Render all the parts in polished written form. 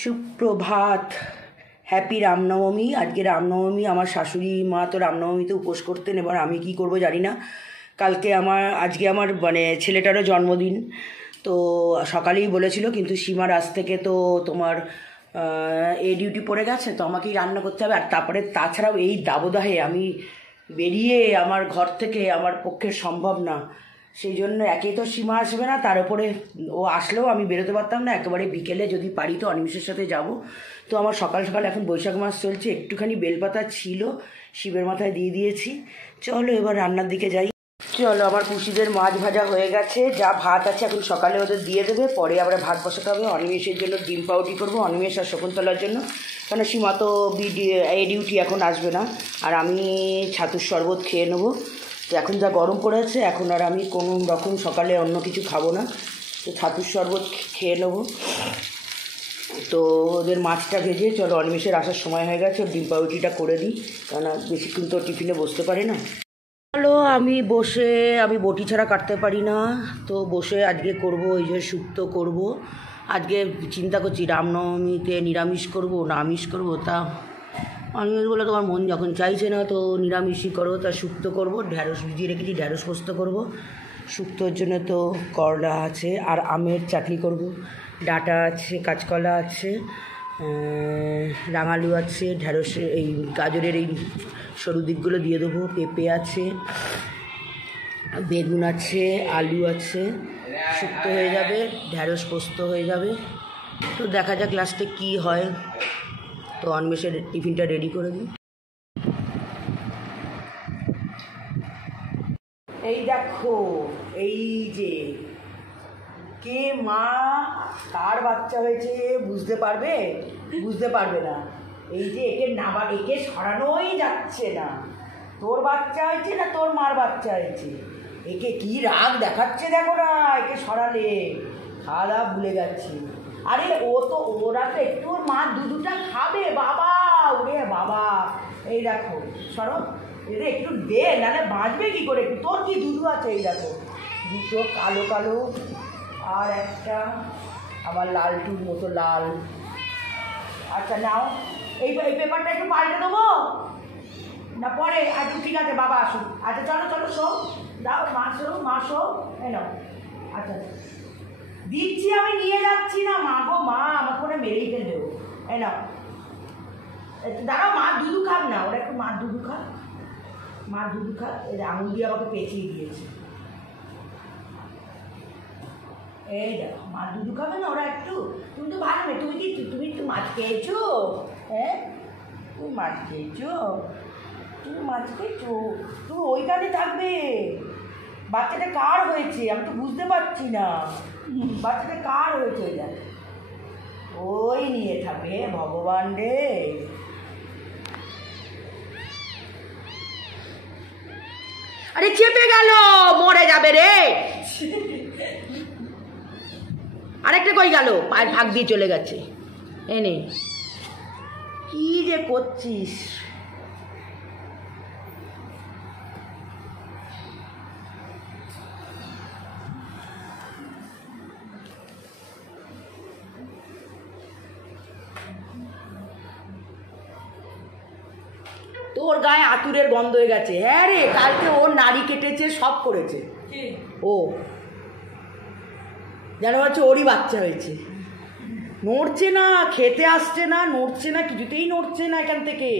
সুপ্রভাত, হ্যাপি রামনবমী। আজকে রামনবমী। আমার শাশুড়ি মা তো রামনবমীতে উপোস করতেন, এবার আমি কি করব জানি না। আজকে আমার ছেলেটারও জন্মদিন, তো সকালেই বলেছিল, কিন্তু সীমার আজ থেকে তো তোমার ডিউটি পড়ে গেছে, তো আমাকেই রান্না করতে হবে। আর তাছাড়াও এই দাবদাহে আমি বেরিয়ে আমার ঘর থেকে আমার পক্ষে সম্ভব না। সেই জন্য একেই তো সীমা আসবে না, তার উপরে ও আসলেও আমি বেরোতে পারতাম না। একেবারে বিকেলে যদি পারি তো অনিমেষের সাথে যাব। তো আমার সকাল সকাল এখন বৈশাখ মাস চলছে, একটুখানি বেলপাতা ছিল, শিবের মাথায় দিয়ে দিয়েছি। চলো এবার রান্নার দিকে যাই। চলো, আমার পুষিদের মাছ ভাজা হয়ে গেছে, যা ভাত আছে এখন সকালে ওদের দিয়ে দেবে, পরে আবার ভাত বসাতে হবে। অনিমেষের জন্য ডিম পাউরুটি করবো, অনিমেষ আর শকুন্তলার জন্য, কারণ সীমা তো ডিউটি এখন আসবে না। আর আমি ছাতুর শরবত খেয়ে নেবো। তো এখন যা গরম পড়েছে, এখন আর আমি কোনো রকম সকালে অন্য কিছু খাবো না, তো ছাতুর শরবত খেয়ে নেবো। তো ওদের মাছটা ভেজে, চলো অনিমেষের আসার সময় হয়ে গেছে, ডিম পাউরুটিটা করে দিই, কারণ বেশিক্ষণ তো টিফিনে বসতে পারি না। চলো, আমি বটি ছাড়া কাটতে পারি না, তো বসে আজকে করব ওই যে শুক্তো করব। আজকে চিন্তা করছি রামনবমীতে নিরামিষ করব না আমিষ করব। তা অনিমেষ বলে তোমার মন যখন চাইছে না, তো নিরামিষই করো। তা শুক্তো করব, ঢ্যাঁড়স ভিজিয়ে রেখেছি, ঢ্যাঁড়স পোস্ত করব। শুক্তোর জন্য তো করলা আছে, আর আমের চাটনি করব, ডাঁটা আছে, কাঁচকলা আছে, রাঙালু আছে, ঢ্যাঁড়সের এই গাজরের এই সরু দিকগুলো দিয়ে দেবো, পেঁপে আছে, বেগুন আছে, আলু আছে। শুক্তো হয়ে যাবে, ঢ্যাঁড়স পোস্ত হয়ে যাবে। তো দেখা যাক লাস্টে কী হয়। তো অনিমেষের টিফিনটা রেডি করে দিই। এই দেখো, এই যে কে মা কার বাচ্চা হয়েছে বুঝতে পারবে না। এই যে একে সরানোই যাচ্ছে না। তোর বাচ্চা হয়েছে না তোর মার বাচ্চা হয়েছে, একে কি রাগ দেখাচ্ছে দেখো না। একে সরালে খাওয়া দাওয়া ভুলে যাচ্ছে। আরে ওরা তো একটু ওর মার দুধটা খাবে বাবা, ওরে বাবা। এই দেখো, সরো, এদের একটু দে, নাহলে বাঁচবে কী করে। তোর কি দুধু আছে? এই দেখো, দুটো কালো কালো আর একটা আবার লালটুর মতো লাল। আচ্ছা নাও, এই পেপারটা একটু পাল্টে দেবো না পরে? আচ্ছা ঠিক আছে, বাবা আসুন। আচ্ছা চলো শো, দাও মাসো এই নাও। আচ্ছা দিচ্ছি, আমি নিয়ে যাচ্ছি না। মা গো মা, আমার ফোনে মেরেই ফেলবে। এই নাও, দাঁড়াও, মা দুধু খাক না, ওরা একটু মা দুধু খাক। এই আঙুল দিয়ে আমাকে পেঁচিয়ে দিয়েছে। এই দেখো, মা দুধু খাবে না ওরা একটু। তুমি তো ভালো মেয়ে, তুমি তো মাছ খেয়েছো। হ্যাঁ, তুমি মাছ খেয়েছো, তুমি ওইখানে থাকবে। বাচ্চাটা কার হয়েছে আমি তো বুঝতে পারছি না। বাচ্চাটা কার হয়েছে? ওই দেখ, ওই নিয়ে থাকবে। ভগবান রে, আরে চেপে গেল, মরে যাবে রে। আরেকটা কই গেল? পায়ের ফাঁক দিয়ে চলে গেছে। এনে কি যে করছিস? তোর গায়ে আতুরের গন্ধ হয়ে গেছে। হ্যাঁ রে, কালকে ওর নাড়ি কেটেছে, সব করেছে ও, যেন হচ্ছে ওরই বাচ্চা হয়েছে। নড়ছে না, খেতে আসছে না, নড়ছে না, কিছুতেই নড়ছে না। এখান থেকে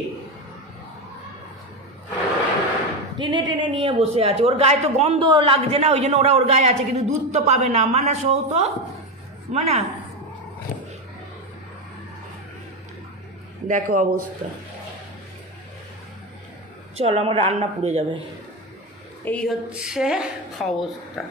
টেনে টেনে নিয়ে বসে আছে। ওর গায়ে তো গন্ধ লাগছে না, ওই জন্য ওরা ওর গায়ে আছে, কিন্তু দুধ তো পাবে না। মানা সহ তো মানা, দেখো অবস্থা। চল, আমার রান্না পুড়ে যাবে। এই হচ্ছে অবস্থা।